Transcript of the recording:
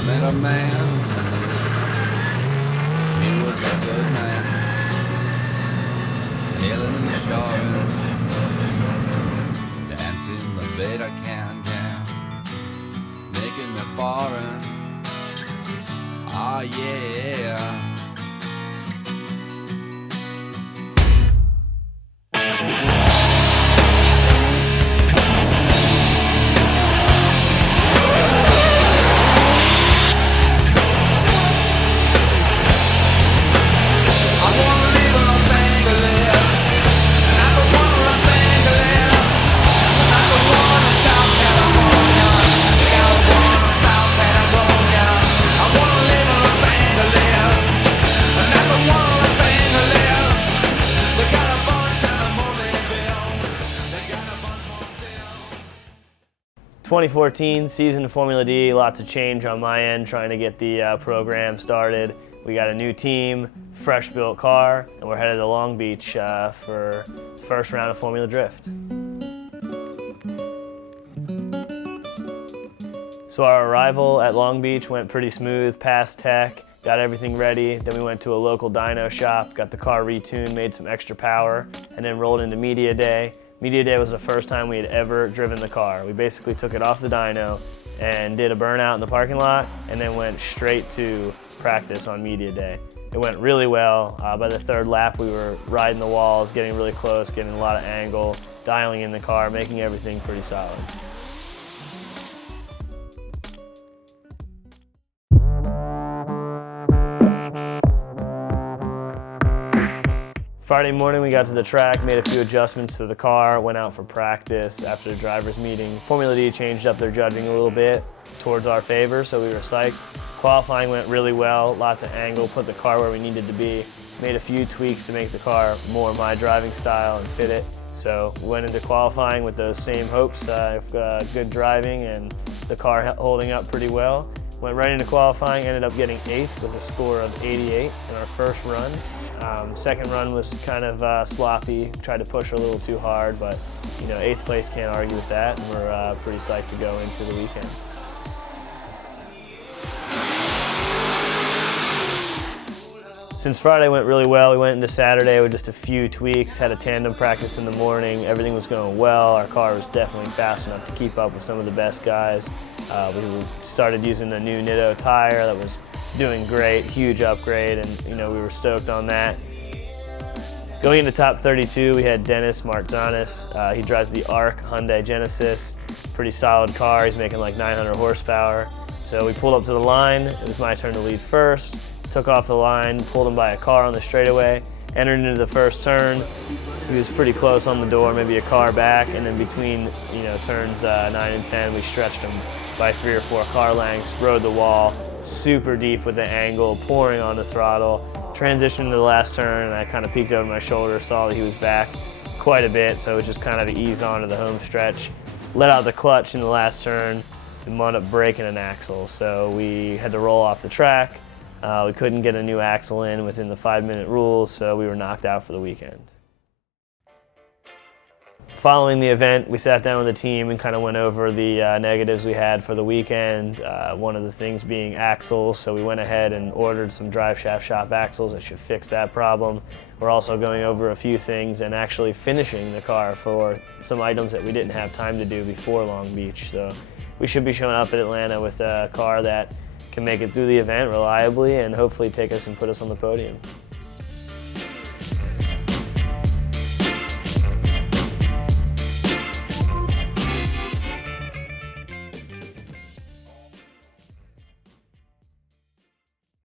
I met a man, he was a good man, sailing and shoring, dancing the beta can, making me foreign, oh yeah. '14 season of Formula D, lots of change on my end, trying to get the program started. We got a new team, fresh built car, and we're headed to Long Beach for the first round of Formula Drift. So our arrival at Long Beach went pretty smooth, passed tech, got everything ready. Then we went to a local dyno shop, got the car retuned, made some extra power, and then rolled into Media Day. Media Day was the first time we had ever driven the car. We basically took it off the dyno and did a burnout in the parking lot and then went straight to practice on Media Day. It went really well. By the third lap, we were riding the walls, getting really close, getting a lot of angle, dialing in the car, making everything pretty solid. Friday morning we got to the track, made a few adjustments to the car, went out for practice after the driver's meeting. Formula D changed up their judging a little bit towards our favor, so we were psyched. Qualifying went really well, lots of angle, put the car where we needed to be. Made a few tweaks to make the car more my driving style and fit it. So we went into qualifying with those same hopes of good driving and the car holding up pretty well. Went right into qualifying, ended up getting 8th with a score of 88 in our first run. Second run was kind of sloppy, tried to push a little too hard, but you know, 8th place can't argue with that, and we're pretty psyched to go into the weekend. Since Friday went really well, we went into Saturday with just a few tweaks, had a tandem practice in the morning, everything was going well. Our car was definitely fast enough to keep up with some of the best guys. We started using the new Nitto Tire that was doing great, huge upgrade, and you know, we were stoked on that. Going into top 32, we had Dennis Martzanis. He drives the ARC Hyundai Genesis, pretty solid car. He's making like 900 horsepower. So we pulled up to the line. It was my turn to lead first. Took off the line, pulled him by a car on the straightaway, entered into the first turn. He was pretty close on the door, maybe a car back, and then between turns 9 and 10, we stretched him by 3 or 4 car lengths, rode the wall, super deep with the angle, pouring on the throttle. Transitioned to the last turn, and I kind of peeked over my shoulder, saw that he was back quite a bit, so it was just kind of ease on to the home stretch. Let out the clutch in the last turn and wound up breaking an axle, so we had to roll off the track. We couldn't get a new axle in within the 5-minute rules, so we were knocked out for the weekend. Following the event, we sat down with the team and kind of went over the negatives we had for the weekend. One of the things being axles, so we went ahead and ordered some drive shaft shop axles that should fix that problem. We're also going over a few things and actually finishing the car for some items that we didn't have time to do before Long Beach. So we should be showing up at Atlanta with a car that can make it through the event reliably and hopefully take us and put us on the podium.